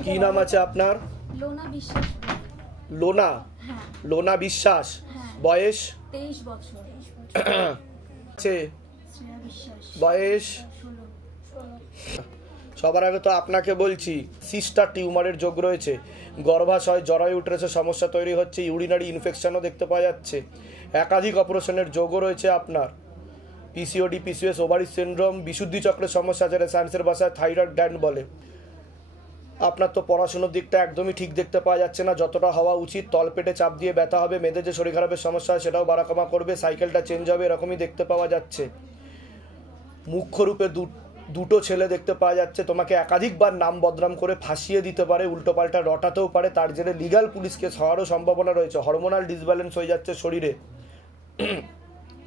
কি নাম আছে আপনার? লোনা বিশ্বাস। লোনা? হ্যাঁ। লোনা বিশ্বাস। হ্যাঁ। বয়স? 23 বছর। আছে শ্রেয়া বিশ্বাস। বয়স? 16। সবার আগে তো আপনাকে বলছি সিস্টার টিউমারের যোগ রয়েছে, গর্ভাশয় জরায়ু ইউটেরাসের সমস্যা তৈরি হচ্ছে, ইউরিনারি ইনফেকশনও দেখতে পাওয়া যাচ্ছে, একাধিক অপারেশনের যোগও রয়েছে আপনার, পিসিওডি পিসিওএস ওভারি সিনড্রোম, বিশুদ্ধি চক্রের সমস্যা যেটা সায়েন্সের ভাষায় থাইরয়েড গ্ল্যান্ড বলে। আপনার তো পড়াশুনোর দিকটা একদমই ঠিক দেখতে পাওয়া যাচ্ছে না যতটা হওয়া উচিত, তলপেটে চাপ দিয়ে ব্যথা হবে, মেয়েদের যে শরীর খারাপের সমস্যা হয় সেটাও বাড়াকমা করবে, সাইকেলটা চেঞ্জ হবে, এরকমই দেখতে পাওয়া যাচ্ছে। মুখ্য রূপে দুটো ছেলে দেখতে পাওয়া যাচ্ছে, তোমাকে একাধিকবার নাম বদনাম করে ফাঁসিয়ে দিতে পারে, উল্টোপাল্টা রটাতেও পারে, তার জেরে লিগাল পুলিশ কেস হওয়ারও সম্ভাবনা রয়েছে, হরমোনাল ডিসব্যালেন্স হয়ে যাচ্ছে শরীরে,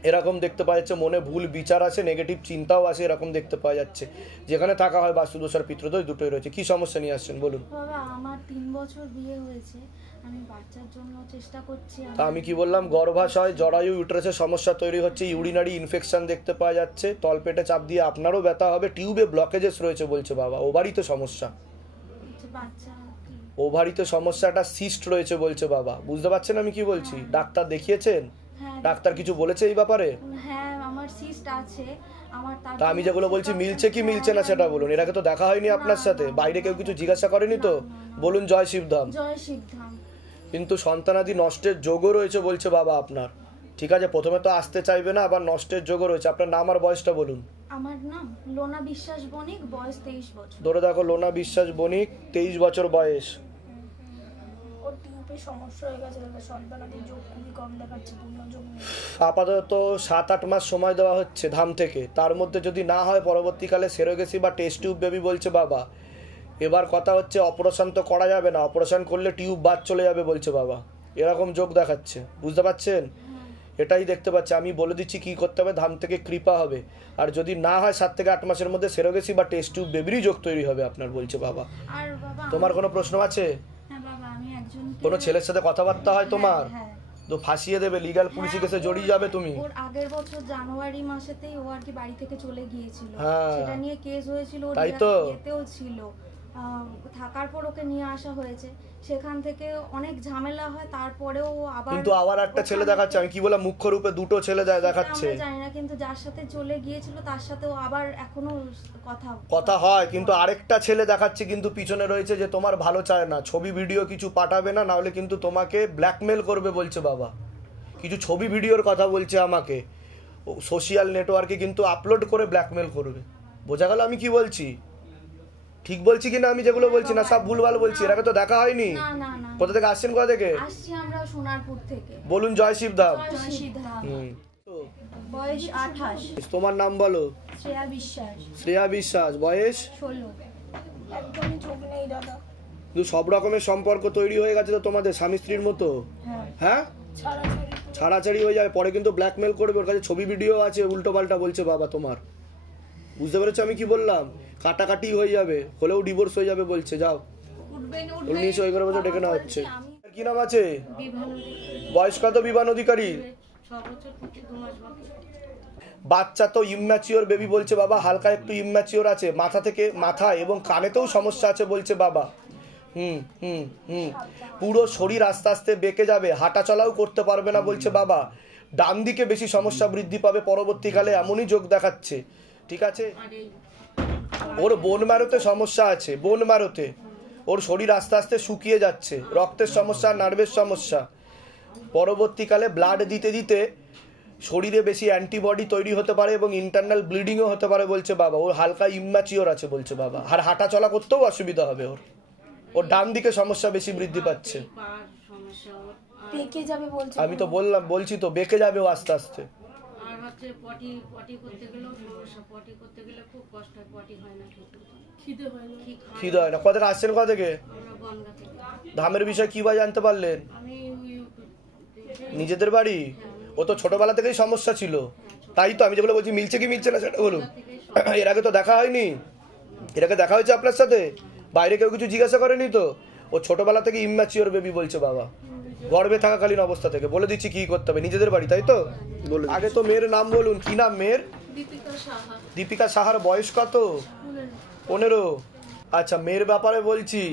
এরকম দেখতে পাওয়া যাচ্ছে, মনে ভুল বিচার আছে, নেগেটিভ চিন্তাও আছে, এরকম দেখতে পাওয়া যাচ্ছে। যেখানে থাকা হয় বাস্তুদোষ আর পিতৃদোষ দুটোই রয়েছে। কি সমস্যা নিয়ে আসছেন বলুন? বাবা আমার 3 বছর বিয়ে হয়েছে, আমি বাচ্চার জন্য চেষ্টা করছি। তা আমি কি বললাম, গর্ভাশয় জরায়ু ইউটেরাসের সমস্যা তৈরি হচ্ছে, ইউরিনারি ইনফেকশন দেখতে পাওয়া যাচ্ছে, তলপেটে চাপ দিয়ে আপনারও ব্যথা হবে, টিউবে ব্লকেজেস রয়েছে বলছে বাবা, ওভারিতে সমস্যা, বাচ্চা ওভারিতে সমস্যা, একটা সিস্ট রয়েছে বলছে বাবা। বুঝতে পারছেন আমি কি বলছি? ডাক্তার দেখিয়েছেন? ডাক্তার কিছু বলেছে এই ব্যাপারে? হ্যাঁ আমার সিস্ট আছে আমার। তা আমি যেগুলো বলছি মিলছে কি মিলছে না সেটা বলুন। এর আগে তো দেখা হয়নি আপনার সাথে, বাইরে কেউ কিছু জিজ্ঞাসা করেনি তো? বলুন জয় শিবধাম। জয় শিবধাম। কিন্তু সন্তানাদি নষ্টের যোগও রয়েছে বলছে বাবা আপনার। ঠিক আছে, প্রথমে তো আসতে চাইবে না, আবার নষ্টের যোগও রয়েছে। আপনার নাম আর বয়সটা বলুন। আমার নাম লোনা বিশ্বাস বণিক, বয়স 23 বছর। ধরে দেখো, লোনা বিশ্বাস বণিক, 23 বছর বয়স। ওর টিউবে সমস্যা হয়ে গেছে, সন্তানাদি যোগ খুবই কম দেখাচ্ছে, পূর্ণ যোগ নেই। আপাতত 7-8 মাস সময় দেওয়া হচ্ছে ধাম থেকে, তার মধ্যে যদি না হয় পরবর্তীকালে সেরোগেসি বা টেস্ট টিউব বেবি বলছে বাবা। এবার কথা হচ্ছে অপারেশন তো করা যাবে না, অপারেশন করলে টিউব বাদ চলে যাবে বলছে বাবা, এরকম যোগ দেখাচ্ছে। বুঝতে পারছেন? এটাই দেখতে পাচ্ছি। আমি বলে দিচ্ছি কি করতে হবে, ধাম থেকে কৃপা হবে, আর যদি না হয় 7 থেকে 8 মাসের মধ্যে সেরোগেসি বা টেস্ট টিউব বেবিরই যোগ তৈরি হবে আপনার বলছে বাবা। আর বাবা তোমার কোনো প্রশ্ন আছে? হ্যাঁ বাবা, আমি একজন কোনো ছেলের সাথে কথাবার্তা হয় তোমার? হ্যাঁ। তো ফাঁসিয়ে দেবে, লিগ্যাল পুলিশি কেসে জড়িয়ে যাবে তুমি। ওর আগের বছর জানুয়ারি মাসেতেই ও আর কি বাড়ি থেকে চলে গিয়েছিল, হ্যাঁ। সেটা নিয়ে কেস হয়েছিল, ওর তাই তো। এতেও ছিল, থাকার পর ওকে নিয়ে আসা হয়েছে, সেখান থেকে অনেক ঝামেলা হয়, তারপরেও আবার কিন্তু আবার একটা ছেলে দেখাচ্ছে। আমি কি বললাম, মুখ্য রূপে দুটো ছেলে দেখাচ্ছে। আমরা জানি না, কিন্তু যার সাথে চলে গিয়েছিল তার সাথেও আবার এখনো কথা হয়, কিন্তু আরেকটা ছেলে দেখাচ্ছে কিন্তু পিছনে রয়েছে, যে তোমার ভালো চায় না, ছবি ভিডিও কিছু পাঠাবে না, নাহলে কিন্তু তোমাকে ব্ল্যাকমেল করবে বলছে বাবা। কিছু ছবি ভিডিওর কথা বলছে আমাকে, সোশ্যাল নেটওয়ার্কে কিন্তু আপলোড করে ব্ল্যাকমেল করবে। বোঝা গেল আমি কি বলছি? ঠিক বলছি কিনা আমি যেগুলো বলছি, না সব ভুলভাল বলছি? এর আগে তো দেখা হয়নি। না না না। কোথা থেকে আসছেন? কোথা থেকে? আসছি আমরা সোনারপুর থেকে। বলুন জয় শিবধাম। জয় শিবধাম। বয়স 28। তোমার নাম বলো। শ্রেয়া বিশ্বাস। শ্রেয়া বিশ্বাস। বয়স 16। একদমই যোগ নেই দাদা। কিন্তু সব রকমের সম্পর্ক তৈরি হয়ে গেছে তো তোমাদের স্বামী স্ত্রীর মতো? হ্যাঁ, ছাড়াছাড়ি হয়ে যায়, পরে কিন্তু ব্ল্যাকমেল করবে, ওর কাছে ছবি ভিডিও আছে, উল্টো পাল্টা বলছে বাবা তোমার। বুঝতে পেরেছো আমি কি বললাম? কাটাকাটি হয়ে যাবে, হলেও ডিভোর্স হয়ে যাবে বলছে। যাও 19-11 বছর ডেকে নেওয়া হচ্ছে। কি নাম আছে? বয়স কত বিবান অধিকারী? বাচ্চা তো ইম্যাচিওর বেবি বলছে বাবা, হালকা একটু ইম্যাচিওর আছে, মাথা এবং কানেতেও সমস্যা আছে বলছে বাবা। পুরো শরীর আস্তে আস্তে বেঁকে যাবে, হাঁটা চলাও করতে পারবে না বলছে বাবা। ডান দিকে বেশি সমস্যা বৃদ্ধি পাবে পরবর্তীকালে, এমনই যোগ দেখাচ্ছে। ঠিক আছে, ওর বোন ম্যারোতে সমস্যা আছে, বোন ম্যারোতে ওর শরীর আস্তে আস্তে শুকিয়ে যাচ্ছে, রক্তের সমস্যা, নার্ভের সমস্যা, পরবর্তীকালে ব্লাড দিতে দিতে শরীরে বেশি অ্যান্টিবডি তৈরি হতে পারে এবং ইন্টারনাল ব্লিডিংও হতে পারে বলছে বাবা। ওর হালকা ইম্যাচিওর আছে বলছে বাবা, আর হাঁটা চলা করতেও অসুবিধা হবে ওর। ওর ডান দিকে সমস্যা বেশি বৃদ্ধি পাচ্ছে। আমি তো বলছি তো বেঁকে যাবে ও আস্তে আস্তে। খিদে হয় না। কোথা থেকে আসছেন? কোথা থেকে? ধামের বিষয় কি বা জানতে পারলেন? নিজেদের বাড়ি? ও তো ছোটবেলা থেকেই সমস্যা ছিল, তাই তো আমি যেগুলো বলছি মিলছে কি মিলছে না সেটা বলুন। এর আগে তো দেখা হয়নি? এর আগে দেখা হয়েছে আপনার সাথে? বাইরে কেউ কিছু জিজ্ঞাসা করেনি তো? ও ছোটবেলা থেকে ইম্যাচিওর বেবি বলছে বাবা, গর্ভে থাকাকালীন অবস্থা থেকে। বলে দিচ্ছি কি করতে হবে। নিজেদের বাড়ি তাই তো? আগে তো মেয়ের নাম বলুন। কি নাম মেয়ের? দীপিকা সাহার। বয়স কত? 15। আচ্ছা, মেয়ের ব্যাপারে বলছি,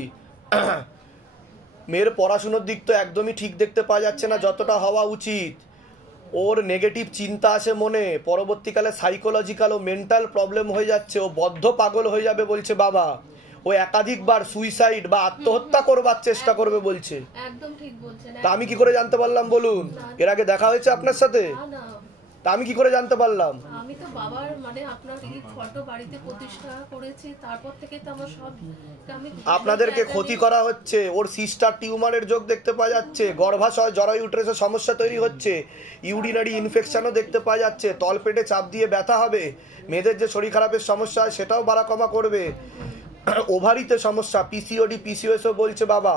মেয়ের পড়াশুনোর দিক তো একদমই ঠিক দেখতে পাওয়া যাচ্ছে না যতটা হওয়া উচিত। ওর নেগেটিভ চিন্তা আসে মনে, পরবর্তীকালে সাইকোলজিক্যাল ও মেন্টাল প্রবলেম হয়ে যাচ্ছে, ও বদ্ধ পাগল হয়ে যাবে বলছে বাবা। ও একাধিকবার সুইসাইড বা আত্মহত্যা করবার চেষ্টা করবে বলছে। একদম ঠিক বলছেন। তা আমি কি করে জানতে পারলাম বলুন? এর আগে দেখা হয়েছে আপনার সাথে? না না, তা আমি কি করে জানতে পারলাম? আমি তো বাবার মানে আপনার এই ফটো বাড়িতে প্রতিষ্ঠা করেছি, তারপর থেকে তো আমার সব আমি আপনাদেরকে ক্ষতি করা হচ্ছে। ওর সিস্টার টিউমারের যোগ দেখতে পাওয়া যাচ্ছে, গর্ভাশয় জরায়ু ইউটেরাসের সমস্যা তৈরি হচ্ছে, ইউরিনারি ইনফেকশনও দেখতে পাওয়া যাচ্ছে, তলপেটে চাপ দিয়ে ব্যথা হবে, মেয়েদের যে শরীর খারাপের সমস্যা হয় সেটাও বাড়া কমা করবে, ওভারিতে সমস্যা, পিসিওডি পিসিওএসও বলছে বাবা।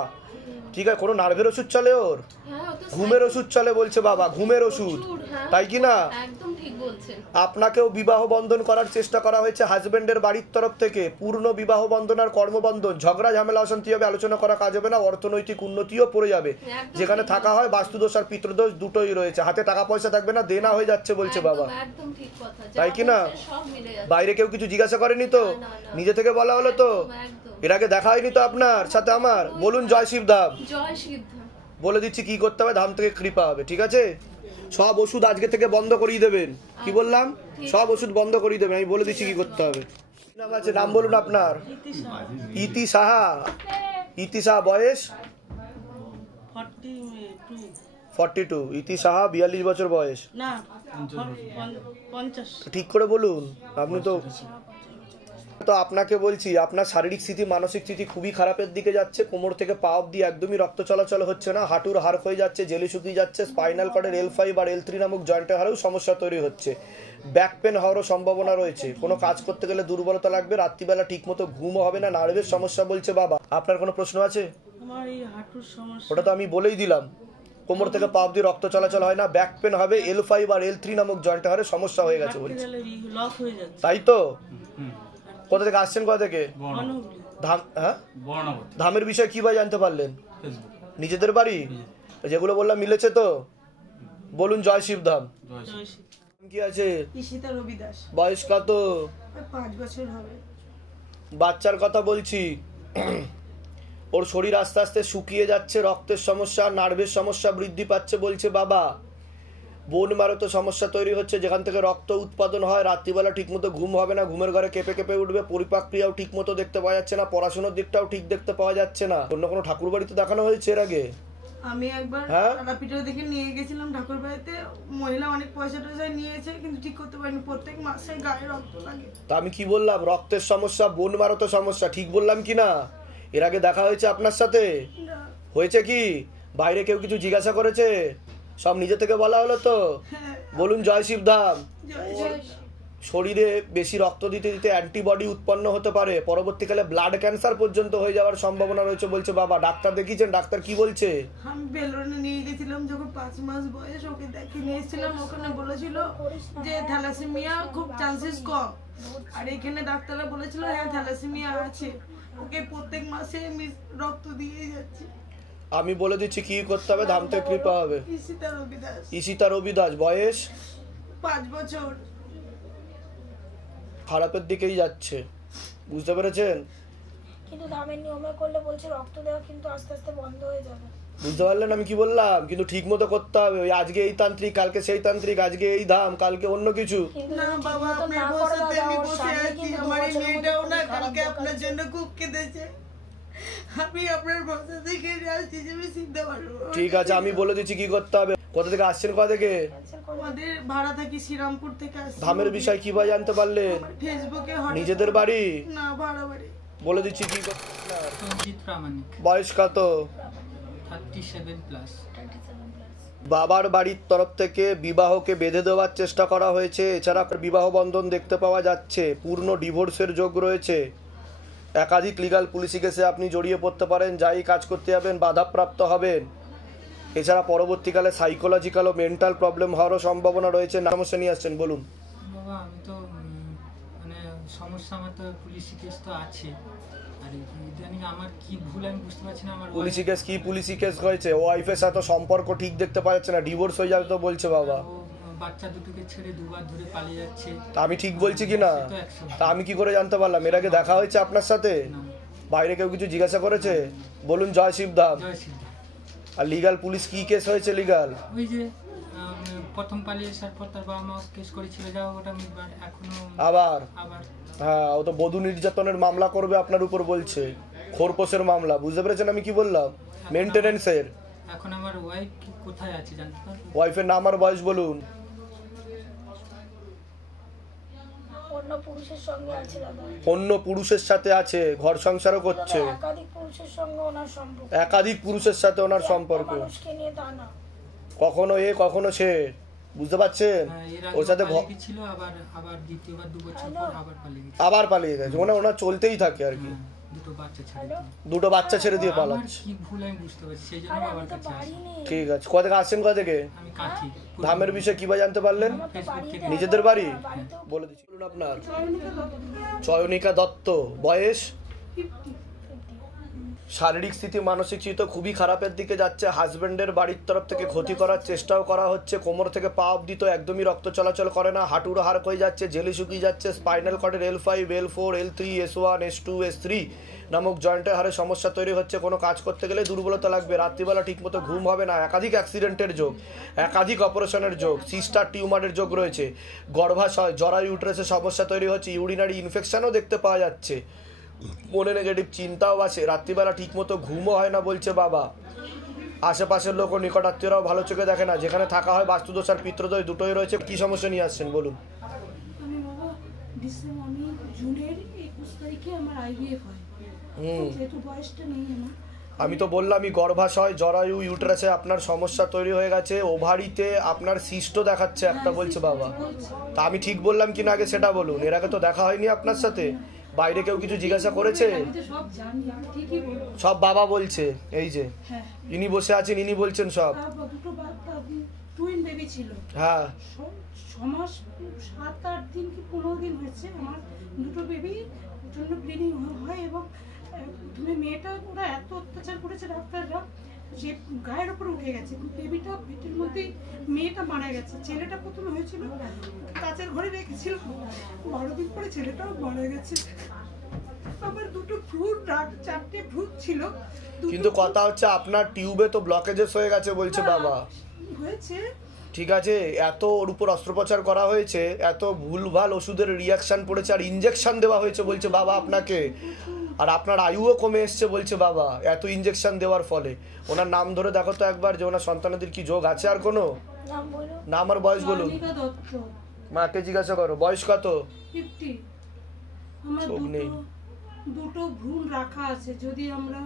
ঠিক আছে, কোনো নার্ভের ওষুধ চলে ওর? হ্যাঁ, ও তো ঘুমের ওষুধ চলে বলছে বাবা, ঘুমের ওষুধ, প্রচুর, হ্যাঁ, তাই কি না? একদম ঠিক বলছেন। আপনাকেও বিবাহ বন্ধন করার চেষ্টা করা হয়েছে হাজবেন্ডের বাড়ির তরফ থেকে। পূর্ণ বিবাহ বন্ধন আর কর্মবন্ধন, ঝগড়া ঝামেলা অশান্তি হবে, আলোচনা করা কাজ হবে না, অর্থনৈতিক উন্নতিও পড়ে যাবে। একদম যেখানে ঠিক থাকা হয় বাস্তুদোষ আর পিতৃদোষ দুটোই রয়েছে, হাতে টাকা পয়সা থাকবে না, দেনা হয়ে যাচ্ছে বলছে একদম, বাবা। একদম ঠিক কথা, যা তাই কি না? বলছেন সব মিলে যাচ্ছে। বাইরে কেউ কিছু জিজ্ঞাসা করেনি তো? না, না, না। নিজে থেকে বলা হলো তো? একদম। এর আগে দেখা হয়নি তো আপনার সাথে আমার? বলুন জয় শিবধাম। জয় সিদ্ধ। বলে দিচ্ছি কি করতে হবে, ধাম থেকে কৃপা হবে। ঠিক আছে, সব ওষুধ আজকে থেকে বন্ধ করিয়ে দেবেন। কি বললাম? সব ওষুধ বন্ধ করিয়ে দেবেন, আমি বলে দিচ্ছি কি করতে হবে। নাম আছে, নাম বলুন আপনার। ইতি সাহা। ইতি সাহা, বয়স 42। ইতি সাহা 42 বছর বয়স। না 50। ঠিক করে বলুন, আপনি তো আপনাকে বলছি আপনার শারীরিক স্থিতি মানসিক স্থিতি খুবই খারাপের দিকে যাচ্ছে। কোমর থেকে পা অবধি একদমই রক্ত চলাচল হচ্ছে না, হাঁটুর হাড় হয়ে যাচ্ছে, জেলি শুকিয়ে যাচ্ছে, স্পাইনাল কর্ডের L5 আর L3 নামক জয়েন্টের হাড়েও সমস্যা তৈরি হচ্ছে, ব্যাক পেন হওয়ারও সম্ভাবনা রয়েছে, কোনো কাজ করতে গেলে দুর্বলতা লাগবে, রাত্রিবেলা ঠিকমতো ঘুমও হবে না, নার্ভের সমস্যা বলছে বাবা। আপনার কোনো প্রশ্ন আছে? আমার এই হাঁটুর সমস্যা। ওটা তো আমি বলেই দিলাম, কোমর থেকে পা অবধি রক্ত চলাচল হয় না, ব্যাক পেন হবে, L5 আর L3 নামক জয়েন্টের হাড়ে সমস্যা হয়ে গেছে বলছে, লক হয়ে যাচ্ছে। তাই তো? কোথা থেকে আসছেন, কোথা থেকে? বর্ণগুলি। ধাম, হ্যাঁ, ধামের বিষয়ে কি ভাই জানতে পারলেন? নিজেদের বাড়ি যেগুলো বললাম মিলেছে তো? বলুন জয় শিবধাম। জয়শ্রী। কি আছে? ঈশিতা রবি দাস। বয়স কত? 5 বছর হবে। বাচ্চার কথা বলছি। ওর শরীর আস্তে আস্তে শুকিয়ে যাচ্ছে, রক্তের সমস্যা, নার্ভের সমস্যা বৃদ্ধি পাচ্ছে বলছে বাবা। বোন মারতো সমস্যা তৈরি হচ্ছে, যেখান থেকে রক্ত উৎপাদন হয়, রাত্রিবেলা ঠিকমতো ঘুম হবে না, ঘুমের ঘরে কেঁপে কেঁপে উঠবে, পরিপাক ক্রিয়াও ঠিকমতো দেখতে পাওয়া যাচ্ছে না, পড়াশোনার দিকটাও ঠিক দেখতে পাওয়া যাচ্ছে না। অন্য কোনো ঠাকুর বাড়িতে দেখানো হয়েছে এর আগে? আমি একবার হ্যাঁ? তারাপীঠের দিকে নিয়ে গেছিলাম ঠাকুর বাড়িতে, মহিলা অনেক পয়সা টয়সা নিয়েছে কিন্তু ঠিক করতে পারিনি, প্রত্যেক মাসে গায়ে রক্ত লাগে। তা আমি কি বললাম? রক্তের সমস্যা, বোন মারতো সমস্যা, ঠিক বললাম কি না? এর আগে দেখা হয়েছে আপনার সাথে? হয়েছে কি? বাইরে কেউ কিছু জিজ্ঞাসা করেছে? সব নিজে থেকে বলা হলো তো? বলুন জয় শিবধাম। শরীরে বেশি রক্ত দিতে দিতে অ্যান্টিবডি উৎপন্ন হতে পারে, পরবর্তীকালে ব্লাড ক্যান্সার পর্যন্ত হয়ে যাওয়ার সম্ভাবনা রয়েছে বলছে বাবা। ডাক্তার দেখিয়েছেন? ডাক্তার কি বলছে? আমি বেলুনে নিয়ে গেছিলাম যখন 5 মাস বয়স, ওকে দেখে নিয়ে এসেছিলাম, ওখানে বলেছিল যে থ্যালাসেমিয়া খুব চান্সেস কম, আর এখানে ডাক্তাররা বলেছিল হ্যাঁ থ্যালাসেমিয়া আছে, ওকে প্রত্যেক মাসে আমি রক্ত দিয়ে যাচ্ছি। আমি বলে দিচ্ছি কি করতে হবে, ধাম থেকে কৃপা হবে। ঈশিতা রবি দাস। ঈশিতা রবি দাস, বয়স 5 বছর। খারাপের দিকেই যাচ্ছে, বুঝতে পেরেছেন? কিন্তু ধামের নিয়মে করলে বলছে রক্ত দেওয়া কিন্তু আস্তে আস্তে বন্ধ হয়ে যাবে। বুঝতে পারলেন আমি কি বললাম? কিন্তু ঠিক মতো করতে হবে। ওই আজকে এই তান্ত্রিক, কালকে সেই তান্ত্রিক, আজকে এই ধাম, কালকে অন্য কিছু। কিন্তু না যদি বাবা, ঠিকমতো আপনি না করে বসে দাদা, আমি ওর বসে সামনে আছি, কিন্তু আমার এই 2 বছরের মেয়েটাও মধ্যে না খুব খারাপ কালকে আপনার দেখাচ্ছে। জন্য খুব কেঁদেছে। আমি আপনার ভাষা থেকে আসছি যে আমি চিনতে পারবো। ঠিক আছে, আমি বলে দিচ্ছি কি করতে হবে। কোথা থেকে আসছেন, কোথা থেকে? Cancel করে আমাদের ভাড়া থাকি শ্রীরামপুর থেকে আসছি। ধামের বিষয় কি ভাই জানতে পারলেন? আমার ফেসবুকে হঠাৎ- নিজেদের বাড়ি? না ভাড়া বাড়ি। বলে দিচ্ছি কি করতে হবে। সঞ্জিত প্রামাণিক, বয়স কত? 37+। 27 plus। বাবার বাড়ির তরফ থেকে বিবাহকে বেঁধে দেওয়ার চেষ্টা করা হয়েছে, এছাড়া বিবাহ বন্ধন দেখতে পাওয়া যাচ্ছে, পূর্ণ ডিভোর্সের যোগ রয়েছে, একাধিক লিগাল পুলিশি কেসে আপনি জড়িয়ে পড়তে পারেন, যাই কাজ করতে যাবেন বাধাপ্রাপ্ত হবেন, এছাড়া পরবর্তীকালে সাইকোলজিক্যাল ও মেন্টাল প্রবলেম হওয়ারও সম্ভাবনা রয়েছে। সমস্যা নিয়ে আসছেন, বলুন। বাবা আমি তো মানে সমস্যা, আমার তো পুলিশি কেস তো আছে, আর ইদানিং আমার কি ভুল আমি বুঝতে পারছি না। আমার পুলিশি কেস কি পুলিশি কেস হয়েছে? ওয়াইফের সাথে সম্পর্ক ঠিক দেখতে পাওয়া যাচ্ছে না, ডিভোর্স হয়ে যাবে তো বলছে বাবা। ও বাচ্চা দুটোকে ছেড়ে 2 বার ধরে পালিয়ে যাচ্ছে। তা আমি ঠিক বলছি কি না? সে তো 100। তা আমি কি করে জানতে পারলাম? এর আগে দেখা হয়েছে আপনার সাথে? না, বাইরে কেউ কিছু জিজ্ঞাসা করেছে? বলুন জয় শিবধাম। জয় সিদ্ধ। আর লিগাল পুলিশ কি কেস হয়েছে লিগাল? ওই যে প্রথম পালিয়ে আসার পর তার বাবা মা কেস করেছিল, যাও ওটা এখনো আবার আবার হ্যাঁ, ও তো বধূ নির্যাতনের মামলা করবে আপনার উপর বলছে, খোরপোশের মামলা। বুঝতে পেরেছেন আমি কি বললাম? মেনটেনেন্সের। এখন আমার ওয়াইফ কোথায় আছে জানতে পারবো? ওয়াইফের নাম আর বয়স বলুন। অন্য পুরুষের সঙ্গে আছে দাদা, অন্য পুরুষের সাথে আছে, ঘর সংসারও করছে। দাদা, একাধিক পুরুষের সঙ্গে ওনার সম্পর্ক, একাধিক পুরুষের সাথে ওনার একটা সম্পর্ক, মানুষকে নিয়ে তা না। কখনো এ কখনো সে। বুঝতে পারছেন? হ্যাঁ, এর ওর আগে সাথে পালিয়ে গেছিল, আবার আবার দ্বিতীয়বার 2 বছর পর আবার পালিয়ে গেছে। আবার পালিয়ে গেছে। ওনার চলতেই থাকে আর কি। হ্যাঁ, দুটো বাচ্চা ছেড়ে দিয়ে। দুটো বাচ্চা ছেড়ে দিয়ে আমার পালাচ্ছে। কি ভুল আমি বুঝতে পারছি, সেই জন্য আরে আমি বাবার তো কাছে আসি। পারিনি, ঠিক আছে, কোথা থেকে আসছেন? কোথা থেকে? আমি কাঠি ধামের বিষয়ে কিভাবে জানতে পারলেন? আমার তো ফেসবুক বাড়িতে থেকে। নিজেদের বাড়ি? বাড়িতেও বলে দিচ্ছি। বলুন আপনার। চয়নিকা দত্ত, বয়স? শারীরিক স্থিতি মানসিক স্থিতি তো খুবই খারাপের দিকে যাচ্ছে। হাজবেন্ডের বাড়ির তরফ থেকে ক্ষতি করার চেষ্টাও করা হচ্ছে। কোমর থেকে পা অবধি তো একদমই রক্ত চলাচল করে না, হাঁটুর হাড় হয়ে যাচ্ছে, জেলি শুকিয়ে যাচ্ছে। Spinal কর্ডের L5, L4, L3, S1, S2, S3 নামক জয়েন্টের হাড়ে সমস্যা তৈরি হচ্ছে। কোনো কাজ করতে গেলে দুর্বলতা লাগবে, রাত্রিবেলা ঠিকমতো ঘুম হবে না, একাধিক অ্যাক্সিডেন্টের যোগ, একাধিক অপারেশনের যোগ, সিস্টার টিউমারের যোগ রয়েছে, গর্ভাশয় জরায়ু ইউটেরাসের সমস্যা তৈরি হচ্ছে, ইউরিনারি ইনফেকশনও দেখতে পাওয়া যাচ্ছে, মনে নেগেটিভ চিন্তাও আছে, রাত্রিবেলা ঠিকমতো ঘুমও হয় না বলছে বাবা। আশেপাশের লোক ও নিকটাত্মীয়রাও ভালো চোখে দেখে না। যেখানে থাকা হয় বাস্তুদোষ আর পিত্রদোষ দুটোই রয়েছে। কি সমস্যা নিয়ে আসছেন বলুন? আমি বাবা আমি জুনের 21 তারিখে আমার IVF হয়, যেহেতু বয়সটা নেই আমার। আমি তো বললামই গর্ভাশয় জরায়ু ইউটেরাসে আপনার সমস্যা তৈরি হয়ে গেছে, ওভারিতে আপনার সিস্টও দেখাচ্ছে একটা বলছে বাবা। তা আমি ঠিক বললাম কিনা আগে সেটা বলুন। এর আগে তো দেখা হয়নি আপনার সাথে। বাইরে কেউ কিছু জিজ্ঞাসা করেছে? আমি তো সব জানি, আমি ঠিকই বলবো। সব বাবা বলছে। এই যে হ্যাঁ, ইনি বসে আছেন, ইনি বলছেন সব। তারপর দুটো টুইন বেবি ছিল, হ্যাঁ, 6 মাস 7-8 দিন কি 15 দিন হয়েছে আমার দুটো বেবি প্রচন্ড ব্লিডিং হয়। এবং প্রথমে মেয়েটা ওরা এত অত্যাচার করেছে ডাক্তাররা যে গায়ের উপর উঠে গেছে। বেবিটা পেটের মধ্যে, মেয়েটা মারা গেছে। ছেলেটা প্রথমে হয়েছিল কাচের ঘরে রেখেছিল, 12 দিন পরে ছেলেটাও মারা গেছে। আবার দুটো ভ্রূণ, 4টে ভ্রূণ ছিল। কিন্তু কথা হচ্ছে আপনার টিউবে তো ব্লকেজেস হয়ে গেছে বলছে বাবা। হয়েছে, ঠিক আছে, এত ওর উপর অস্ত্রোপচার করা হয়েছে, এত ভুলভাল ওষুধের রিয়াকশন পড়েছে, আর ইঞ্জেকশন দেওয়া হয়েছে বলছে বাবা আপনাকে। আর আপনার আয়ুও কমে এসছে বলছে বাবা এত ইঞ্জেকশন দেওয়ার ফলে। ওনার নাম ধরে দেখো তো একবার, যে ওনার সন্তানাদের কি যোগ আছে আর কোনো? নাম বলো। নাম আর বয়স বলুন। চয়নিকা দত্ত, মাকে জিজ্ঞাসা করো বয়স কত? 50। আমার যোগ নেই। দুটো ভ্রূণ রাখা আছে, যদি আমরা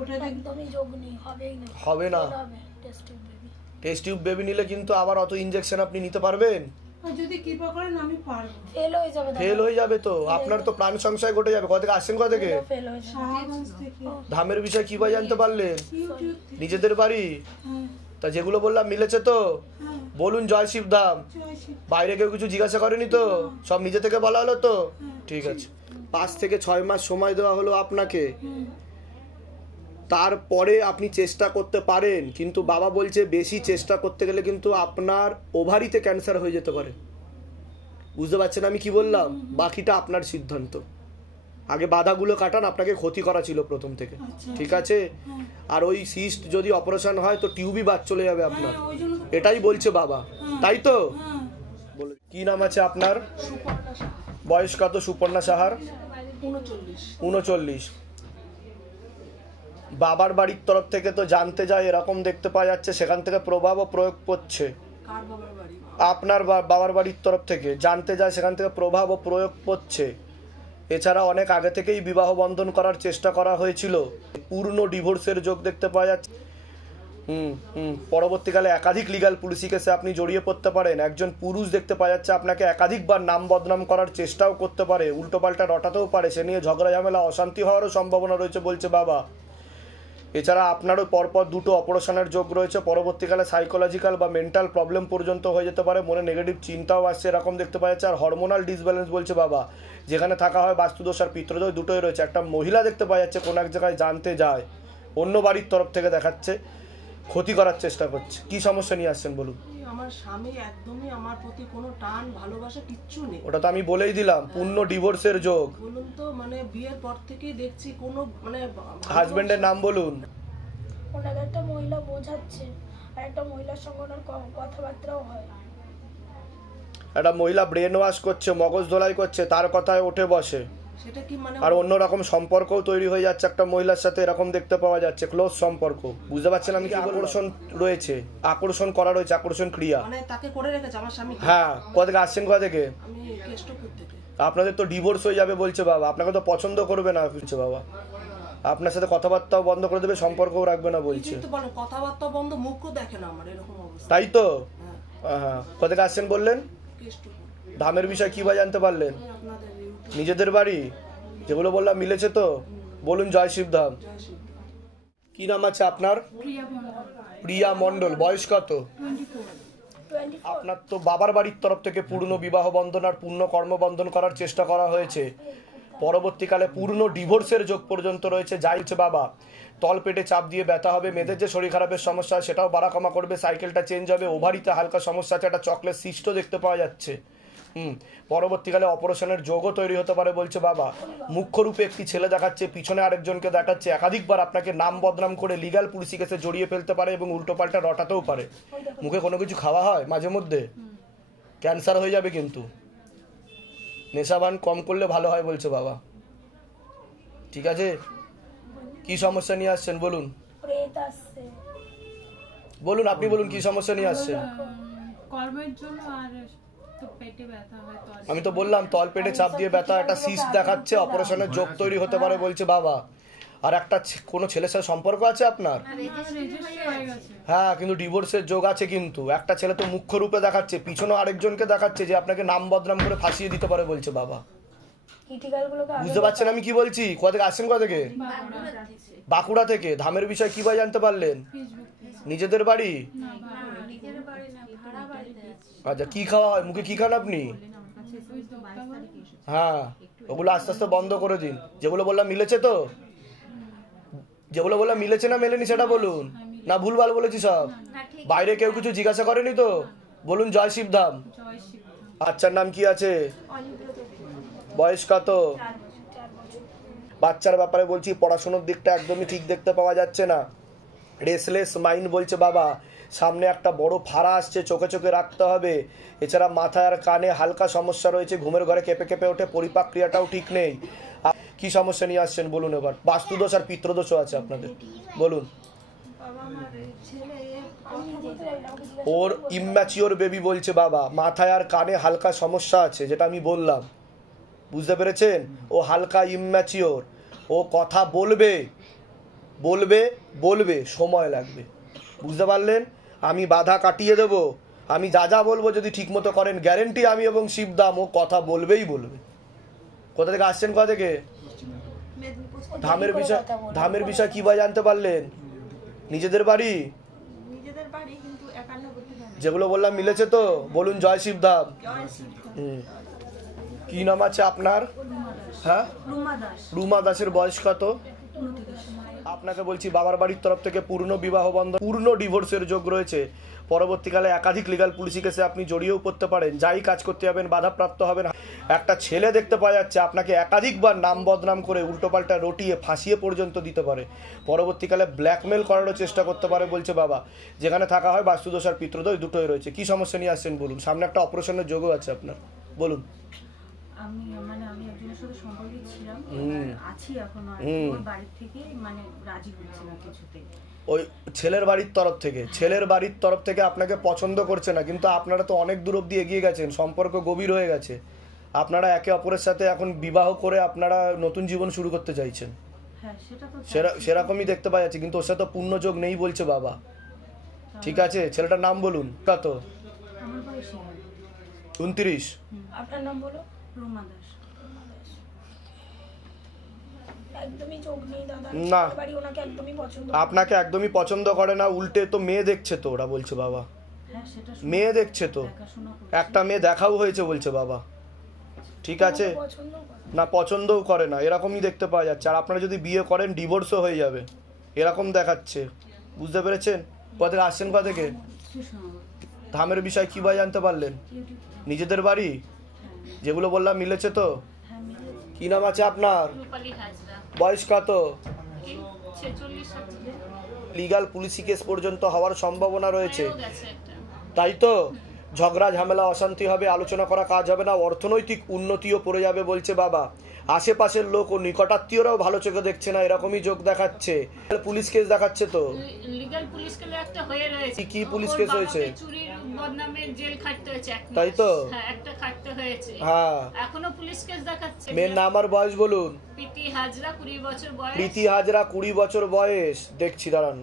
ওটা দেখি। একদমই যোগ নেই, হবেই না, হবে না। হবে test baby. Test tube baby নিলে কিন্তু আবার অত ইঞ্জেকশন আপনি নিতে পারবেন? আর যদি কৃপা করেন আমি পারবো। ফেল হয়ে যাবে দাদা, ফেল হয়ে যাবে তো, আপনার তো প্রাণ সংশয় ঘটে যাবে। কোথা থেকে আসছেন? কোথা থেকে? ফেল হয়ে যাবে। শাহগঞ্জ থেকে, ধামের বিষয়ে কিভাবে জানতে পারলেন? ইউটিউব থেকে। নিজেদের বাড়ি? হ্যাঁ, তা যেগুলো বললাম মিলেছে তো? হ্যাঁ, বলুন জয় শিবধাম। জয় শিব। বাইরে কেউ কিছু জিজ্ঞাসা করেনি তো? সব নিজে থেকে বলা হলো তো? ঠিক আছে। 5 থেকে 6 মাস সময় দেওয়া হলো আপনাকে, তারপরে আপনি চেষ্টা করতে পারেন। কিন্তু বাবা বলছে বেশি চেষ্টা করতে গেলে কিন্তু আপনার ওভারিতে ক্যান্সার হয়ে যেতে পারে। বুঝতে পারছেন আমি কি বললাম? বাকিটা আপনার সিদ্ধান্ত। আগে বাধাগুলো কাটান, আপনাকে ক্ষতি করা ছিল প্রথম থেকে, ঠিক আছে? আর ওই সিস্ট যদি অপারেশন হয় তো টিউবই বাদ চলে যাবে আপনার, ওই জন্য তো এটাই বলছে বাবা, তাই তো? বলে কি নাম আছে আপনার? বয়স কত? সুপর্ণা সাহার? 39। বাবার বাড়ির তরফ থেকে তো জানতে যায় এরকম দেখতে পাওয়া যাচ্ছে, সেখান থেকে প্রভাব ও প্রয়োগ করছে। আপনার বাবার বাড়ির তরফ থেকে জানতে যায়, সেখান থেকে প্রভাব ও প্রয়োগ করছে। এছাড়া অনেক আগে থেকেই বিবাহ বন্ধন করার চেষ্টা করা হয়েছিল, পূর্ণ ডিভোর্সের যোগ দেখতে পাওয়া যাচ্ছে। পরবর্তীকালে একাধিক লিগাল পুলিশি কেসে আপনি জড়িয়ে পড়তে পারেন। একজন পুরুষ দেখতে পাওয়া যাচ্ছে আপনাকে একাধিকবার নাম বদনাম করার চেষ্টাও করতে পারে, উল্টোপাল্টা রটাতেও পারে, সে নিয়ে ঝগড়া ঝামেলা অশান্তি হওয়ারও সম্ভাবনা রয়েছে বলছে বাবা। এছাড়া আপনারও পরপর 2টো অপারেশনের যোগ রয়েছে, পরবর্তীকালে সাইকোলজিক্যাল বা মেন্টাল প্রবলেম পর্যন্ত হয়ে যেতে পারে, মনে নেগেটিভ চিন্তাও আসছে এরকম দেখতে পাওয়া যাচ্ছে। আর হরমোনাল ডিসব্যালেন্স বলছে বাবা, যেখানে থাকা হয় বাস্তুদোষ আর পিত্রদোষ দুটোই রয়েছে। একটা মহিলা দেখতে পাওয়া যাচ্ছে কোনো এক জায়গায় জানতে যায়, অন্য বাড়ির তরফ থেকে দেখাচ্ছে, ক্ষতি করার চেষ্টা করছে। কি সমস্যা নিয়ে আসছেন বলুন? আমার স্বামী একদমই আমার প্রতি কোনো টান ভালোবাসা কিচ্ছু নেই। ওটা তো আমি বলেই দিলাম, পূর্ণ ডিভোর্সের যোগ। বলুন তো, মানে বিয়ের পর থেকেই দেখছি কোনো মানে হাজবেন্ডের নাম বলুন। ওনাকে একটা মহিলা বোঝাচ্ছে, আর একটা মহিলার সঙ্গে ওনার কথাবার্তাও হয়। একটা মহিলা ব্রেন ওয়াশ করছে, মগজ ধোলাই করছে, তার কথায় ওঠে বসে, সেটা কি মানে আর অন্যরকম সম্পর্কও তৈরি হয়ে যাচ্ছে একটা মহিলার সাথে, এরকম দেখতে পাওয়া যাচ্ছে, ক্লোজ সম্পর্ক। বুঝতে পারছেন আমি কি আকর্ষণ রয়েছে, আকর্ষণ করা রয়েছে, আকর্ষণ ক্রিয়া। মানে তাকে করে রেখেছে আমার স্বামী? হ্যাঁ। কোথা থেকে আসছেন, কোথা থেকে? আমি কেষ্টপুর থেকে। আপনাদের তো ডিভোর্স হয়ে যাবে বলছে বাবা, আপনাকে তো পছন্দ করবে না বলছে বাবা, আপনার সাথে কথাবার্তাও বন্ধ করে দেবে, সম্পর্কও রাখবে না বলছে। কিন্তু বলেন কথাবার্তা বন্ধ, মুখও দেখে না আমার, এরকম অবস্থা। তাই তো? হ্যাঁ। হ্যাঁ। কোথা থেকে আসছেন বললেন? কেষ্টপুর। ধামের বিষয় কি বা জানতে পারলেন? আপনাদের ইউটিউব। নিজেদের বাড়ি যেগুলো বললাম মিলেছে তো? বলুন জয় শিবধাম। জয় শিব। কি নাম আছে আপনার? প্রিয়া মণ্ডল। বয়স কত? 24। আপনার তো বাবার বাড়ির তরফ থেকে পূর্ণ বিবাহ বন্ধন আর পূর্ণ কর্মবন্ধন করার চেষ্টা করা হয়েছে, পরবর্তীকালে পূর্ণ ডিভোর্সের যোগ পর্যন্ত রয়েছে। যাইছে বাবা, তল পেটে চাপ দিয়ে ব্যথা হবে, মেয়েদের যে শরীর খারাপের সমস্যা সেটাও বাড়া কমা করবে, সাইকেলটা চেঞ্জ হবে, ওভারিতে হালকা সমস্যা আছে, একটা চকলেট সিস্টও দেখতে পাওয়া যাচ্ছে। পরবর্তীকালে অপারেশনের যোগও তৈরি হতে পারে বলছে বাবা। মুখ্য রূপে একটি ছেলে দেখাচ্ছে, পিছনে আরেকজনকে দেখাচ্ছে, একাধিকবার আপনাকে নাম বদনাম করে লিগ্যাল পুলিশি কেসে জড়িয়ে ফেলতে পারে এবং উল্টোপাল্টা রটাতেও পারে। মুখে কোনো কিছু খাওয়া হয় মাঝে মধ্যে, ক্যান্সার হয়ে যাবে কিন্তু। নেশাবান কম করলে ভালো হয় বলছে বাবা। ঠিক আছে, কি সমস্যা নিয়ে আসছেন বলুন? প্রেত আসছে। বলুন, আপনি বলুন কি সমস্যা নিয়ে আসছেন। কর্মের জন্য আর তো পেটে ব্যথা হয় তো। আমি তো বললাম তল পেটে চাপ দিয়ে ব্যথা, একটা সিস্ট দেখাচ্ছে, অপারেশনের যোগ তৈরি হতে পারে বলছে বাবা। আর একটা কোনো ছেলের সাথে সম্পর্ক আছে আপনার? হ্যাঁ, কিন্তু ডিভোর্সের যোগ আছে কিন্তু। একটা ছেলে তো মুখ্য রূপে দেখাচ্ছে, পিছনে আরেকজনকে দেখাচ্ছে যে আপনাকে নাম বদনাম করে ফাঁসিয়ে দিতে পারে বলছে বাবা। বুঝতে পারছেন আমি কি বলছি? কোথা থেকে আসছেন, কোথা থেকে? বাঁকুড়া থেকে। ধামের বিষয় কি ভাই জানতে পারলেন? নিজেদের বাড়ি? আচ্ছা, কি খাওয়া হয়, মুখে কি খান আপনি? হ্যাঁ, ওগুলো আস্তে আস্তে বন্ধ করে দিন। যেগুলো বললাম মিলেছে তো? যেগুলো বললাম মিলেছে না মেলেনি সেটা বলুন, না ভুলভাল বলেছি সব? বাইরে কেউ কিছু জিজ্ঞাসা করেনি তো? বলুন জয় শিবধাম। বাচ্চার নাম কি আছে? বয়স কত? বাচ্চার ব্যাপারে বলছি, পড়াশোনার দিকটা একদমই ঠিক দেখতে পাওয়া যাচ্ছে না, রেসলেস মাইন্ড বলছে বাবা। সামনে একটা বড় ফাড়া আসছে, চোখে চোখে রাখতে হবে। এছাড়া মাথায় আর কানে হালকা সমস্যা রয়েছে, ঘুমের ঘরে কেঁপে কেঁপে ওঠে, পরিপাক ক্রিয়াটাও ঠিক নেই। কি সমস্যা নিয়ে আসছেন বলুন এবার? বাস্তুদোষ আর পিতৃদোষও আছে আপনাদের, বলুন। ওর ইম্যাচিওর বেবি বলছে বাবা, মাথায় আর কানে হালকা সমস্যা আছে, যেটা আমি বললাম, বুঝতে পেরেছেন? ও হালকা ইম্যাচিওর, ও কথা বলবে বলবে বলবে, সময় লাগবে, বুঝতে পারলেন? আমি বাধা কাটিয়ে দেব, আমি যা যা বলবো যদি ঠিক মতো করেন, গ্যারেন্টি আমি এবং শিবদাম, ও কথা বলবেই বলবে। কোথা থেকে আসছেন, কোথা থেকে? ধামের বিষয় কি ভাই জানতে পারলেন? নিজেদের বাড়ি? যেগুলো বললাম মিলেছে তো? বলুন জয় শিবধাম। কি নাম আছে আপনার? হ্যাঁ, রুমা দাসের। বয়স কত? আপনাকে বলছি বাবার বাড়ির তরফ থেকে পূর্ণ বিবাহ বন্ধন, পূর্ণ ডিভোর্সের যোগ রয়েছে। পরবর্তীকালে একাধিক লিগাল পুলিশি কেসে আপনি জড়িয়েও পড়তে পারেন, যাই কাজ করতে যাবেন বাধাপ্রাপ্ত হবেন। একটা ছেলে দেখতে পাওয়া যাচ্ছে, আপনাকে একাধিকবার নাম বদনাম করে উল্টোপাল্টা রটিয়ে ফাঁসিয়ে পর্যন্ত দিতে পারে। পরবর্তীকালে ব্ল্যাকমেল করারও চেষ্টা করতে পারে বলছে বাবা। যেখানে থাকা হয় বাস্তুদোষ আর পিতৃদোষ দুটোই রয়েছে। কি সমস্যা নিয়ে আসছেন বলুন? সামনে একটা অপারেশনের যোগও আছে আপনার, বলুন। আমি একজনের সাথে সম্পর্কে ছিলাম, আছি এখনো, বাড়ির থেকে রাজি হচ্ছে না কিছুতে। ওই ছেলের বাড়ির তরফ থেকে আপনাকে পছন্দ করছে না, কিন্তু আপনারা তো অনেক দূর অব্দি এগিয়ে গেছেন, সম্পর্ক গভীর হয়ে গেছে, আপনারা একে অপরের সাথে এখন বিবাহ করে আপনারা নতুন জীবন শুরু করতে চাইছেন। সেরকমই দেখতে পাওয়া যাচ্ছে, কিন্তু ওর সাথে পূর্ণযোগ নেই বলছে বাবা। ঠিক আছে, ছেলেটার নাম বলুন। কত? 29। আপনার নাম বলো? রুমা দাস। না, আপনাকে একদমই পছন্দ করে না, উল্টে তো মেয়ে দেখছে তো ওরা, বলছে বাবা। মেয়ে দেখছে তো, একটা মেয়ে দেখাও হয়েছে বলছে বাবা। ঠিক আছে, না পছন্দও করে না, এরকমই দেখতে পাওয়া যাচ্ছে। আর আপনারা যদি বিয়ে করেন ডিভোর্সও হয়ে যাবে, এরকম দেখাচ্ছে, বুঝতে পেরেছেন? কোথা থেকে আসছেন, কোথা থেকে? ধামের বিষয় কিভাবে জানতে পারলেন? ইউটিউব। নিজেদের বাড়ি যেগুলো বললাম মিলেছে তো? হ্যাঁ মিলেছে। কি নাম আছে আপনার? রূপালী হাজরা, বয়স কত? এই 46 লিগাল পুলিশি কেস পর্যন্ত হওয়ার সম্ভাবনা রয়েছে, হয়েও গেছে একটা। তাই তো? ঝগড়া ঝামেলা অশান্তি হবে, আলোচনা করা কাজ হবে না, অর্থনৈতিক উন্নতিও পড়ে যাবে বলছে বাবা। আশেপাশের লোক ও নিকটাত্মীয়রাও ভালো চোখে দেখছে না, এরকমই যোগ দেখাচ্ছে। পুলিশ কেস দেখাচ্ছে তো? লিগ্যাল পুলিশ কেলে একটা হয়ে রয়েছে। কি পুলিশ কেস হয়েছে? চুরির বদনামে জেল খাটতে হয়েছে এক মাস। তাই তো? হ্যাঁ, একটা খাটতে হয়েছে। হ্যাঁ। এখনো পুলিশ কেস দেখাচ্ছে। মেয়ের নাম আর বয়স বলুন। প্রীতি হাজরা, 20 বছর বয়স। প্রীতি হাজরা, 20 বছর বয়স। দেখছি দাঁড়ান।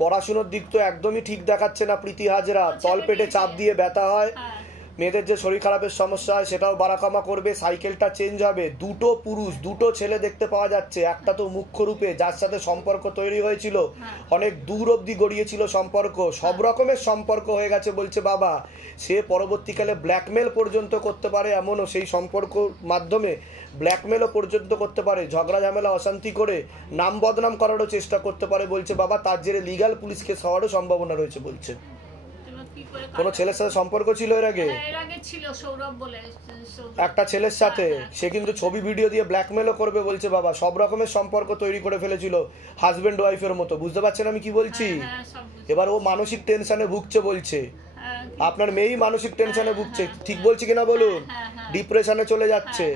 পড়াশুনোর দিক তো একদমই ঠিক দেখাচ্ছে না প্রীতি হাজরা। তলপেটে চাপ দিয়ে ব্যথা হয়, মেয়েদের যে শরীর খারাপের সমস্যা হয় সেটাও বাড়াকামা করবে, সাইকেলটা চেঞ্জ হবে। দুটো পুরুষ, দুটো ছেলে দেখতে পাওয়া যাচ্ছে। একটা তো মুখ্য রূপে যার সাথে সম্পর্ক তৈরি হয়েছিল, অনেক দূর অবধি গড়িয়েছিল সম্পর্ক, সব রকমের সম্পর্ক হয়ে গেছে বলছে বাবা। সে পরবর্তীকালে ব্ল্যাকমেল পর্যন্ত করতে পারে, এমনও সেই সম্পর্ক মাধ্যমে ব্ল্যাকমেলও পর্যন্ত করতে পারে, ঝগড়া ঝামেলা অশান্তি করে নাম বদনাম করারও চেষ্টা করতে পারে বলছে বাবা। তার জেরে লিগাল পুলিশ কেস হওয়ারও সম্ভাবনা রয়েছে বলছে। কোনো ছেলের সাথে সম্পর্ক ছিল এর আগে? এর আগে ছিল সৌরভ বলে একটা ছেলের সাথে। সে কিন্তু ছবি ভিডিও দিয়ে ব্ল্যাকমেলও করবে বলছে বাবা। সব রকমের সম্পর্ক তৈরি করে ফেলেছিল, হাজবেন্ড ওয়াইফের মতো। বুঝতে পারছেন আমি কি বলছি? এবার ও মানসিক টেনশনে ভুগছে বলছে। আপনার মেয়েই মানসিক টেনশনে ভুগছে, ঠিক বলছি কিনা বলুন? ডিপ্রেশনে চলে যাচ্ছে।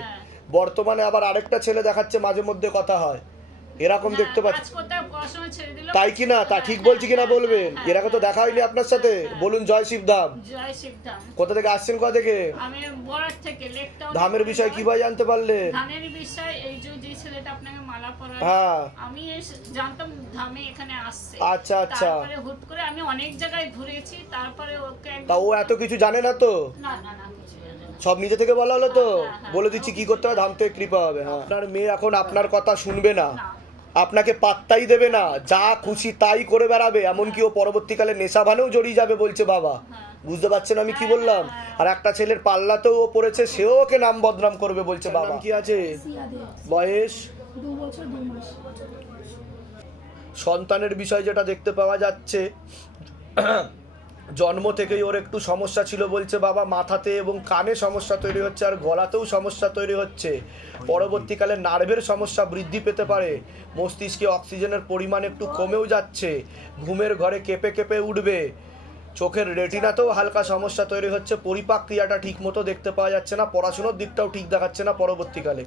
বর্তমানে আবার আরেকটা ছেলে দেখাচ্ছে, মাঝে মধ্যে কথা হয়, এরকম দেখতে পাচ্ছি, তাই কিনা? তা ঠিক বলছি কিনা বলবেন? এর আগে তো দেখা হয়নি আপনার সাথে। বলুন জয় শিবধাম। জয় শিবধাম। কোথা থেকে আসছেন? কোথা থেকে? আমি বরাত থেকে। ধামের বিষয় কিভাবে জানতে পারলেন? ধামের বিষয় এই যে ছেলেটা আপনাকে মালা পরায়, হ্যাঁ, আমি জানতাম ধামে এখানে আসছে। আচ্ছা আচ্ছা। তারপরে হুট করে আমি অনেক জায়গায় ঘুরেছি, তারপরে ওকে। তা ও এত কিছু জানে না তো? না না না, কিছু জানে না। সব নিজে থেকে বলা হলো তো? বলে দিচ্ছি কি করতে হবে, ধাম থেকে কৃপা হবে। হ্যাঁ, আপনার মেয়ে এখন আপনার কথা শুনবে না, আপনাকে পাত্তাই দেবে না, যা খুশি তাই করে বেড়াবে, এমনকি ও পরবর্তীকালে নেশা ভানেও জড়িয়ে যাবে বলছে বাবা। বুঝতে পারছেন আমি কি বললাম? আর একটা ছেলের পাল্লাতেও ও পড়েছে, সেও ওকে নাম বদনাম করবে বলছে বাবা। কি আছে? বয়স 2 বছর 2 মাস। সন্তানের বিষয় যেটা দেখতে পাওয়া যাচ্ছে, জন্ম থেকেই ওর একটু সমস্যা ছিল বলছে বাবা। মাথাতে এবং কানে সমস্যা তৈরি হচ্ছে, আর গলাতেও সমস্যা তৈরি হচ্ছে। পরবর্তীকালে নার্ভের সমস্যা বৃদ্ধি পেতে পারে, মস্তিষ্কে অক্সিজেনের পরিমাণ একটু কমেও যাচ্ছে, ঘুমের ঘরে কেঁপে কেঁপে উঠবে, চোখের রেটিনাতেও হালকা সমস্যা তৈরি হচ্ছে, পরিপাক ক্রিয়াটা ঠিক মতো দেখতে পাওয়া যাচ্ছে না, পড়াশোনার দিকটাও ঠিক দেখাচ্ছে না পরবর্তীকালে।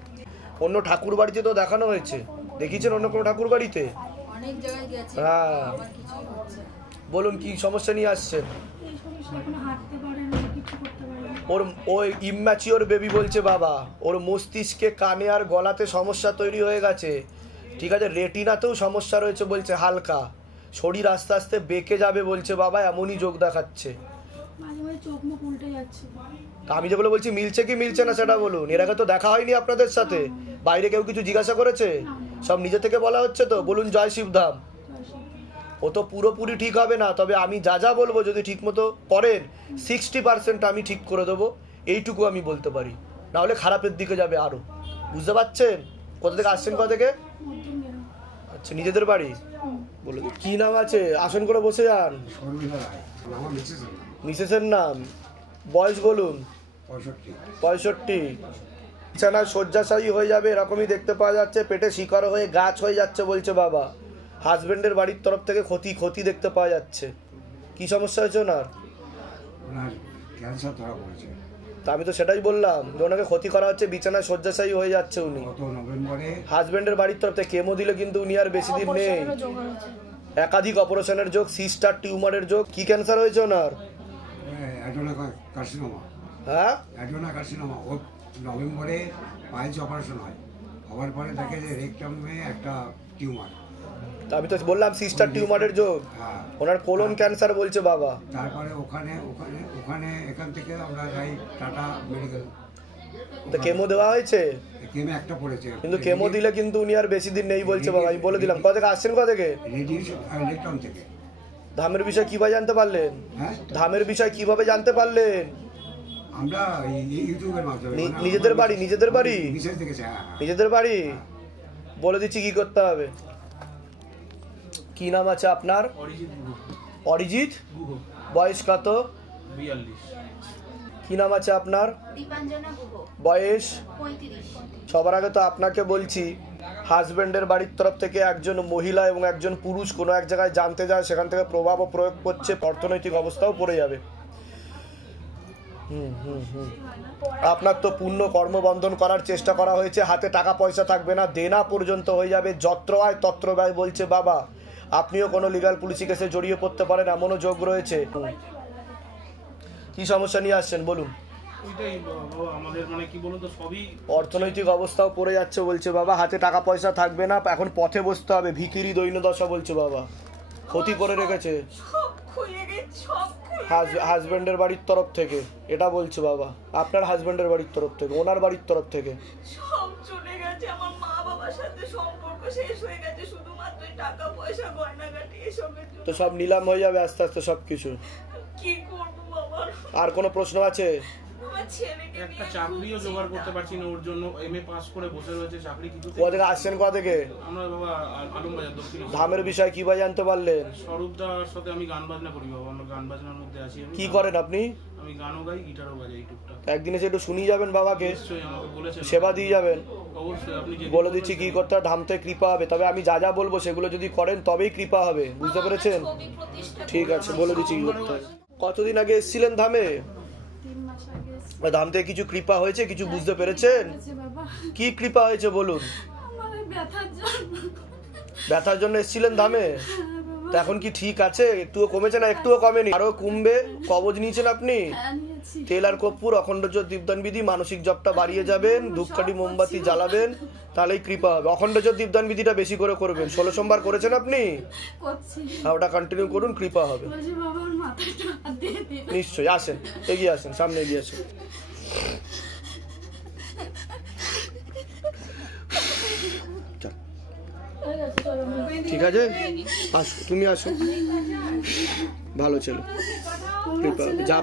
অন্য ঠাকুর বাড়িতে তো দেখানো হয়েছে, দেখিয়েছেন অন্য কোনো ঠাকুর বাড়িতে? অনেক জায়গায় গেছে, হ্যাঁ, আমার কিছুই হচ্ছে না। বলুন কি সমস্যা নিয়ে আসছেন? এই সমস্যা, কোনো হাঁটতে পারে না, কিছু করতে পারে না। ওই ইম্যাচিওর বেবি বলছে বাবা, ওর মস্তিষ্কে কানে আর গলাতে সমস্যা তৈরি হয়ে গেছে, ঠিক আছে, রেটিনাতেও সমস্যা রয়েছে বলছে হালকা, শরীর আস্তে আস্তে বেঁকে যাবে বলছে বাবা, এমনই যোগ দেখাচ্ছে। মাঝে মাঝে চোখ মুখ উল্টে যাচ্ছে। তা আমি যেগুলো বলছি মিলছে কি মিলছে না সেটা বলুন। এর আগে তো দেখা হয়নি আপনাদের সাথে, বাইরে কেউ কিছু জিজ্ঞাসা করেছে? সব নিজে থেকে বলা হচ্ছে তো? বলুন জয় শিবধাম। ও তো পুরোপুরি ঠিক হবে না, তবে আমি যা যা বলবো যদি ঠিক মতো করেন 60% আমি ঠিক করে দেবো, এইটুকু আমি বলতে পারি, নাহলে খারাপের দিকে যাবে আরো। বুঝতে পারছেন? কোথা থেকে আসছেন? কোথা থেকে? আচ্ছা, নিজেদের বাড়ি? বলে কি নাম আছে? আসন করে বসে যান। মিসেসের নাম? বয়স বলুন। 65। বিছানায় শয্যাশায়ী হয়ে যাবে এরকমই দেখতে পাওয়া যাচ্ছে, পেটে শিকার হয়ে গাছ হয়ে যাচ্ছে বলছে বাবা। হাজবেন্ডের বাড়ির তরফ থেকে ক্ষতি দেখতে পাওয়া যাচ্ছে। কি সমস্যা হয়েছে ওনার? ক্যান্সার ধরা পড়েছে। তা আমি তো সেটাই বললাম যে ওনাকে ক্ষতি করা হচ্ছে, বিছানায় শয্যাশায়ী হয়ে যাচ্ছে উনি। গত নভেম্বরে হাজবেন্ডের বাড়ির তরফ থেকে কেমো দিলে কিন্তু উনি আর বেশি দিন নেই। একাধিক অপারেশনের যোগ, সিস্টার টিউমারের যোগ। কি ক্যান্সার হয়েছে ওনার? অ্যাডেনোকার্সিনোমা। হ্যাঁ, অ্যাডেনোকার্সিনোমা। ও নভেম্বরে পাইলস অপারেশন হয়, হওয়ার পরে দেখে যে রেকটামে একটা টিউমার। তা আমি তো বললাম সিস্টার টিউমারের যোগ। ওনার কোলন ক্যান্সার বলছে বাবা। তারপরে ওখানে এখান থেকে আমরা যাই টাটা মেডিকেল। তো কেমো দেওয়া হয়েছে? কেমো একটা পড়েছে, কিন্তু কেমো দিলে কিন্তু উনি আর বেশি দিন নেই বলছে বাবা। আমি বলে দিলাম। কোথা থেকে আসছেন? কোথা থেকে? রেডিয়েশন ইলেকট্রন থেকে। ধামের বিষয় কিভাবে জানতে পারলেন? হ্যাঁ, ধামের বিষয় কিভাবে জানতে পারলেন? আমরা ইউটিউবের মাধ্যমে। নিজেদের বাড়ি? নিজেদের বাড়ি? বিশেষ দেখেছে। নিজেদের বাড়ি? বলে দিচ্ছি কি করতে হবে। কি নাম আছে আপনার? অরিজিৎ গুহ। বয়স কত? 42। কি নাম আছে আপনার? দীপাঞ্জনা গুহ। বয়স? 35। সবার আগে তো আপনাকে বলছি, হাজবেন্ডের বাড়ির তরফ থেকে একজন মহিলা এবং একজন পুরুষ কোনো এক জায়গায় জানতে যায়, সেখান থেকে প্রভাবও প্রয়োগ করছে, অর্থনৈতিক অবস্থাও পড়ে যাবে। আপনার তো পূর্ণ কর্মবন্ধন করার চেষ্টা করা হয়েছে, হাতে টাকা পয়সা থাকবে না, দেনা পর্যন্ত হয়ে যাবে, যত্র আয় তত্র ব্যয় বলছে বাবা। আপনিও কোনো লিগাল পুলিশি কেসে জড়িয়ে পড়তে পারেন, এমনও যোগ রয়েছে। কি সমস্যা নিয়ে আসছেন বলুন? আমাদের মানে কি বলুন তো, সবই অর্থনৈতিক অবস্থাও পড়ে যাচ্ছে বলছে বাবা, হাতে টাকা পয়সা থাকবে না, এখন পথে বসতে হবে, ভিখিরি দৈন্যদশা বলছে বাবা, ক্ষতি করে রেখেছে হাজবেন্ডের বাড়ির তরফ থেকে, এটা বলছে বাবা। আপনার হাজবেন্ডের বাড়ির তরফ থেকে, ওনার বাড়ির তরফ থেকে সব চলে গেছে, আমার মা বাবার সাথে সম্পর্ক শেষ হয়ে গেছে, শুধুমাত্র টাকা পয়সা গয়নাগাটি এসবের জন্য। তো সব নিলাম হয়ে যাবে আস্তে আস্তে সবকিছু। কি করব বাবা? আর কোনো প্রশ্ন আছে? একটা চাকরিও জোগাড় করতে পারছি না, ওর জন্য এমএ পাস করে বসে রয়েছে, চাকরি কিছু। কোথা থেকে আসছেন? কোথা থেকে? আমরা বাবা আলমবাজার দক্ষিণ। ধামের বিষয় কি ভাই জানতে পারলেন? স্বরূপদার সাথে আমি গান বাজনা করি বাবা, আমরা গান বাজনার মধ্যে আছি। কি করেন আপনি? আমি গানও গাই, গিটারও বাজাই টুকটাক। একদিন এসে একটু শুনিয়ে যাবেন বাবাকে, আমাকে বলেছেন সেবা দিয়ে যাবেন। অবশ্যই, আপনি বলে দিচ্ছি কি করতে হয়, ধাম থেকে কৃপা হবে। তবে আমি যা যা বলবো সেগুলো যদি করেন তবেই কৃপা হবে, বুঝতে পেরেছেন? ঠিক আছে, বলে দিচ্ছি কি করতে হয়। কতদিন আগে এসেছিলেন ধামে? ধাম থেকে কিছু কৃপা হয়েছে, কিছু বুঝতে পেরেছেন? কি কৃপা হয়েছে বলুন? ব্যথার জন্য এসেছিলেন ধামে, তো এখন কি ঠিক আছে? একটুও কমেছে না? একটুও কমেনি, আরো কমবে। কবজ নিয়েছেন আপনি? তেল আর কর্পূর অখণ্ড জ্যোৎ দীপদান বিধি, মানসিক জপটা বাড়িয়ে যাবেন, ধূপকাঠি মোমবাতি জ্বালাবেন, তাহলেই কৃপা হবে। অখণ্ড জ্যোৎ দীপদান বিধিটা বেশি করে করবেন। 16 সোমবার করেছেন আপনি? ওটা কন্টিনিউ করুন, কৃপা হবে নিশ্চয়ই। আসেন, এগিয়ে আসেন, সামনে এগিয়ে আসেন। ঠিক আছে, আসো, তুমি আসো, ভালো ছেলে, কৃপা হবে। যা